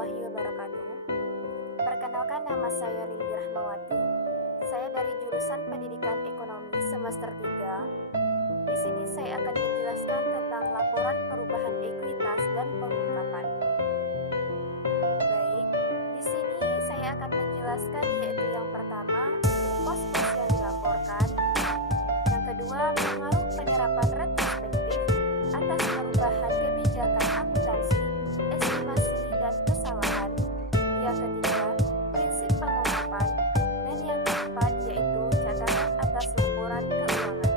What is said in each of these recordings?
warahmatullahi wabarakatuh. Perkenalkan, nama saya Lili Rahmawati. Saya dari jurusan Pendidikan Ekonomi semester 3. Di sini saya akan menjelaskan tentang laporan perubahan ekuitas dan pengungkapan. Baik, di sini saya akan menjelaskan yaitu yang pertama, pos-pos yang dilaporkan. Yang kedua, pengaruh penerapan retrospektif atas perubahan kebijakan akuntansi, estimasi, dan kesalahan. Yang ketiga, prinsip pengungkapan. Dan yang keempat yaitu catatan atas laporan keuangan.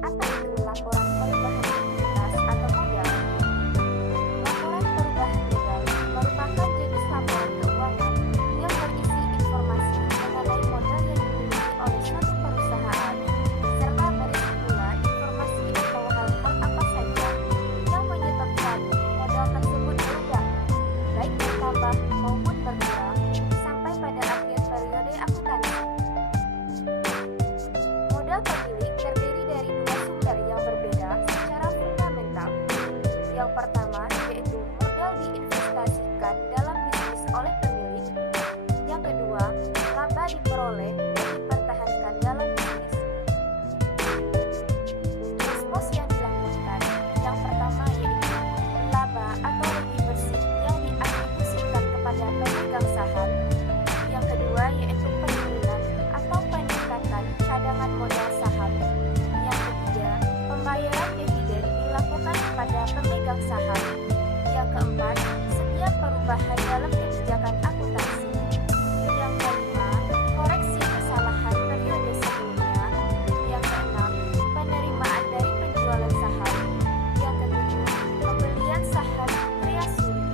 Apa itu laporan perubahan ekuitas atau modal? Laporan perubahan modal merupakan jenis laporan keuangan yang berisi informasi mengenai modal yang dimiliki oleh suatu perusahaan, serta berisi pula informasi atau hal-hal apa saja yang menyebabkan modal tersebut berubah, baik bertambah maupun berkurang, sampai pada akhir periode akuntansi. Modal pemilik terdiri dari dua sumber yang berbeda secara fundamental. Yang pertama yaitu modal diinvestasikan dalam bisnis oleh pemilik. Yang kedua, laba diperoleh dan dipertahankan dalam bisnis. Pos yang dilaporkan, yang pertama yaitu laba atau rugi bersih yang diatribusikan kepada pemegang saham. Yang kedua yaitu penurunan atau peningkatan cadangan modal saham. Yang ketiga, pembayaran dividen dilakukan kepada pemegang saham. Yang keempat, setiap perubahan dalam kebijakan akuntansi. Yang kelima, koreksi kesalahan periode sebelumnya. Yang keenam, penerimaan dari penjualan saham. Yang ketujuh, pembelian saham treasury.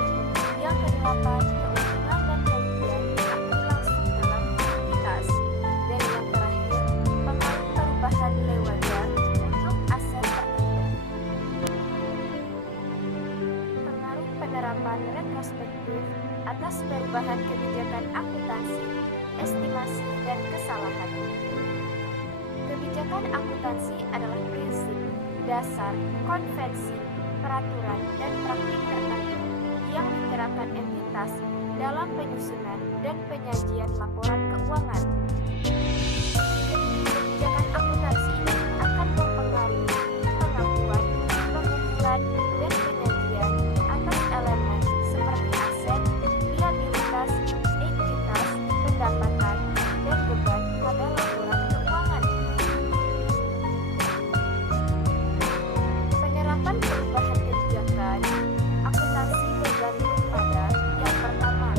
Yang kedelapan, keuntungan dan kerugian diakui langsung dalam ekuitas. Dan yang terakhir, pengaruh perubahan nilai wajar untuk aset tertentu. Pengaruh penerapan retrospektif atas perubahan kebijakan akuntansi, estimasi, dan kesalahan. Kebijakan akuntansi adalah prinsip, dasar, konvensi, peraturan, dan praktik tertentu yang diterapkan entitas dalam penyusunan dan penyajian laporan keuangan. Kebijakan akuntansi akan mempengaruhi pengakuan, pengumpulan, dan penyajian atas elemen seperti aset, liabilitas, ekuitas, pendapatan, dan beban pada laporan keuangan. Penerapan perubahan kebijakan akuntansi bergantung pada yang pertama,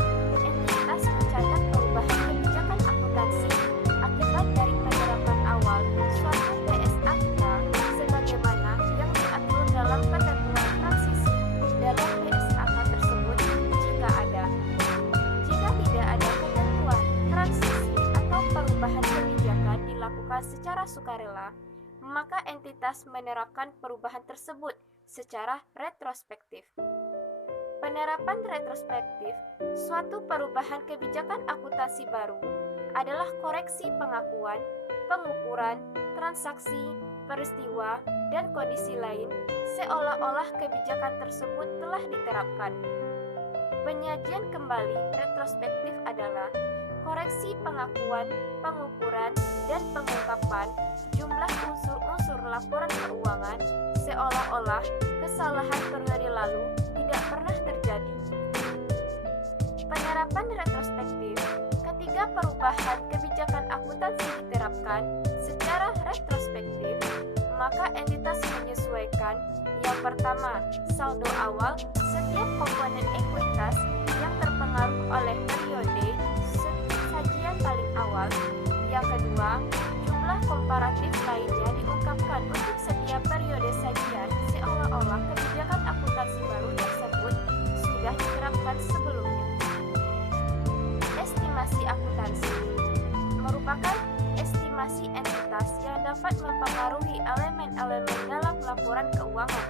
entitas mencatat perubahan kebijakan akuntansi akibat dari penerapan awal suatu PSAK sebagaimana yang diatur dalam ketentuan transisi dalam PSAK tersebut jika ada. Jika tidak ada ketentuan transisi atau perubahan kebijakan dilakukan secara sukarela, maka entitas menerapkan perubahan tersebut secara retrospektif. Penerapan retrospektif suatu perubahan kebijakan akuntansi baru adalah koreksi pengakuan, pengukuran, transaksi, peristiwa, dan kondisi lain seolah-olah kebijakan tersebut telah diterapkan. Penyajian kembali retrospektif adalah koreksi pengakuan, pengukuran, dan pengungkapan jumlah unsur-unsur laporan keuangan seolah-olah kesalahan periode lalu tidak pernah terjadi. Penerapan retrospektif ketika perubahan kebijakan akuntansi diterapkan secara retrospektif, maka entitas menyesuaikan yang pertama, saldo awal setiap komponen ekuitas yang terpengaruh oleh periode sajian paling awal. Yang kedua, jumlah komparatif lainnya diungkapkan untuk setiap periode sajian seolah-olah kebijakan akuntansi baru tersebut sudah diterapkan sebelumnya. Estimasi akuntansi merupakan estimasi entitas yang dapat mempengaruhi elemen-elemen dalam laporan keuangan.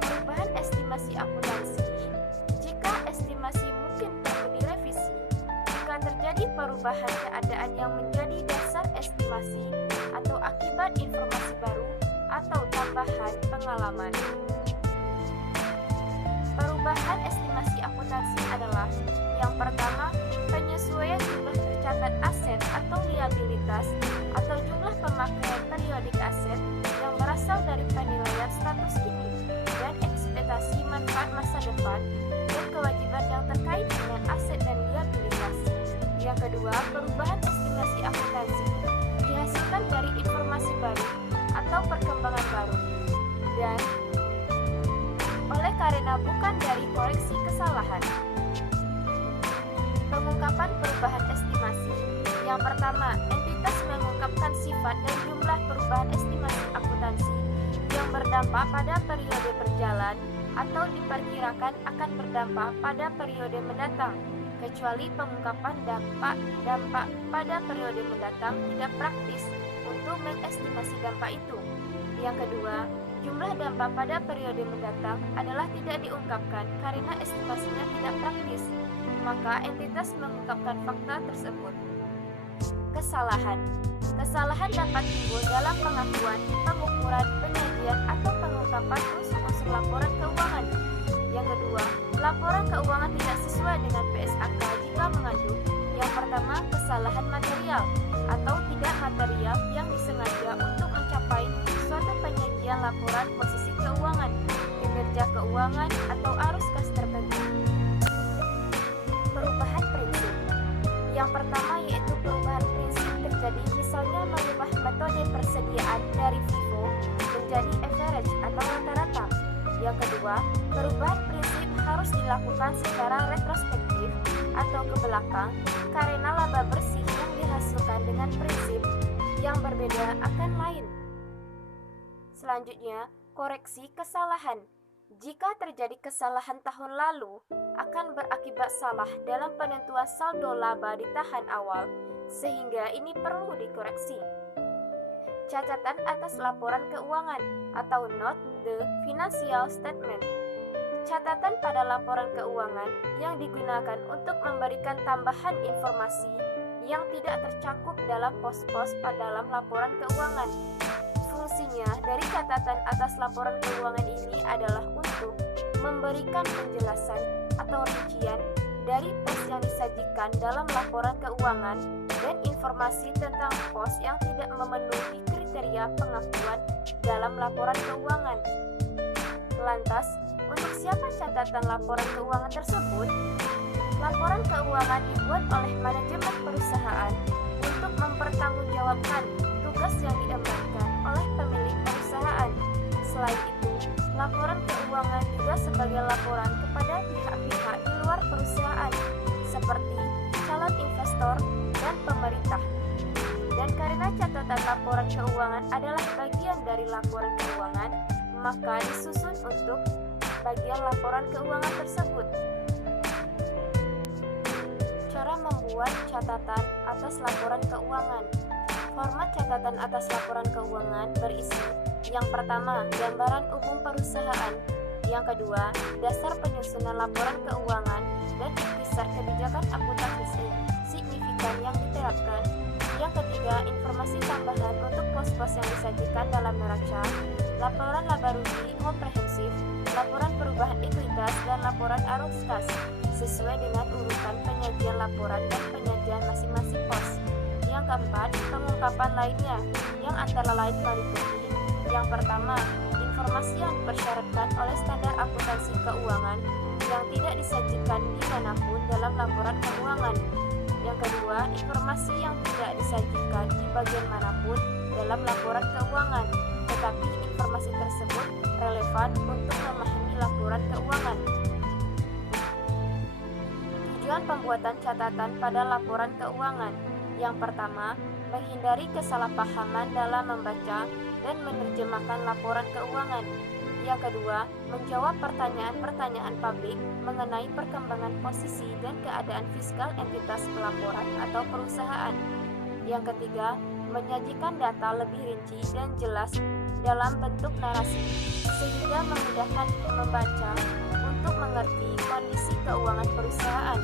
Perubahan estimasi akuntansi, jika estimasi mungkin perlu direvisi, jika terjadi perubahan keadaan yang menjadi dasar estimasi atau akibat informasi baru atau tambahan pengetahuan pengalaman. Perubahan estimasi akuntansi adalah: yang pertama, penyesuaian jumlah tercatat aset atau liabilitas atau jumlah pemakaian periodik aset yang berasal dari penilaian status kini dan ekspektasi manfaat masa depan dan kewajiban yang terkait dengan aset dan liabilitas. Yang kedua, perubahan estimasi akuntansi dihasilkan dari informasi baru atau perkembangan baru dan oleh karena bukan dari koreksi kesalahan. Pengungkapan perubahan estimasi. Yang pertama, entitas mengungkapkan sifat dan jumlah perubahan estimasi akuntansi yang berdampak pada periode berjalan atau diperkirakan akan berdampak pada periode mendatang, kecuali pengungkapan dampak pada periode mendatang tidak praktis untuk mengestimasi dampak itu. Yang kedua, jumlah dampak pada periode mendatang adalah tidak diungkapkan karena estimasinya tidak praktis, maka entitas mengungkapkan fakta tersebut. Kesalahan. Kesalahan dapat timbul dalam pengakuan, pengukuran, penyajian, atau pengungkapan unsur-unsur laporan keuangan. Yang kedua, laporan keuangan tidak sesuai dengan PSAK jika mengandung: yang pertama, kesalahan material atau tidak material yang disengaja untuk mencapai suatu penyajian laporan posisi keuangan, kinerja keuangan, atau arus kas tertentu. Perubahan prinsip. Yang pertama yaitu perubahan prinsip terjadi misalnya mengubah metode persediaan dari FIFO menjadi average atau rata-rata. Yang kedua, perubahan prinsip harus dilakukan secara retrospektif atau ke belakang karena laba bersih yang dihasilkan dengan prinsip yang berbeda akan lain. Selanjutnya, koreksi kesalahan. Jika terjadi kesalahan tahun lalu, akan berakibat salah dalam penentuan saldo laba di tahun awal, sehingga ini perlu dikoreksi. Catatan atas laporan keuangan atau note the financial statement. Catatan pada laporan keuangan yang digunakan untuk memberikan tambahan informasi yang tidak tercakup dalam pos-pos pada dalam laporan keuangan. Fungsinya dari catatan atas laporan keuangan ini adalah untuk memberikan penjelasan atau rincian dari pos yang disajikan dalam laporan keuangan dan informasi tentang pos yang tidak memenuhi kriteria pengakuan dalam laporan keuangan. Lantas, untuk siapa catatan laporan keuangan tersebut? Laporan keuangan dibuat oleh manajemen perusahaan untuk mempertanggungjawabkan tugas yang diembankan oleh pemilik perusahaan. Selain itu, laporan keuangan juga sebagai laporan kepada pihak-pihak di luar perusahaan, seperti calon investor dan pemerintah. Dan karena catatan laporan keuangan adalah bagian dari laporan keuangan, maka disusun untuk bagian laporan keuangan tersebut. Cara membuat catatan atas laporan keuangan. Format catatan atas laporan keuangan berisi: yang pertama, gambaran umum perusahaan; yang kedua, dasar penyusunan laporan keuangan dan intisar kebijakan akuntansi signifikan yang diterapkan; yang ketiga, informasi tambahan untuk pos-pos yang disajikan dalam neraca; laporan laba rugi komprehensif, laporan perubahan ekuitas, dan laporan arus kas sesuai dengan urutan penyajian laporan dan penyajian masing-masing pos. Yang keempat, pengungkapan lainnya yang antara lain meliputi: yang pertama, informasi yang dipersyaratkan oleh standar akuntansi keuangan yang tidak disajikan dimanapun dalam laporan keuangan; yang kedua, informasi yang tidak disajikan di bagian manapun dalam laporan keuangan, tetapi informasi tersebut relevan untuk memahami laporan keuangan. Tujuan pembuatan catatan pada laporan keuangan. Yang pertama, menghindari kesalahpahaman dalam membaca dan menerjemahkan laporan keuangan. Yang kedua, menjawab pertanyaan-pertanyaan publik mengenai perkembangan posisi dan keadaan fiskal entitas pelaporan atau perusahaan. Yang ketiga, menyajikan data lebih rinci dan jelas dalam bentuk narasi, sehingga memudahkan membaca untuk mengerti kondisi keuangan perusahaan.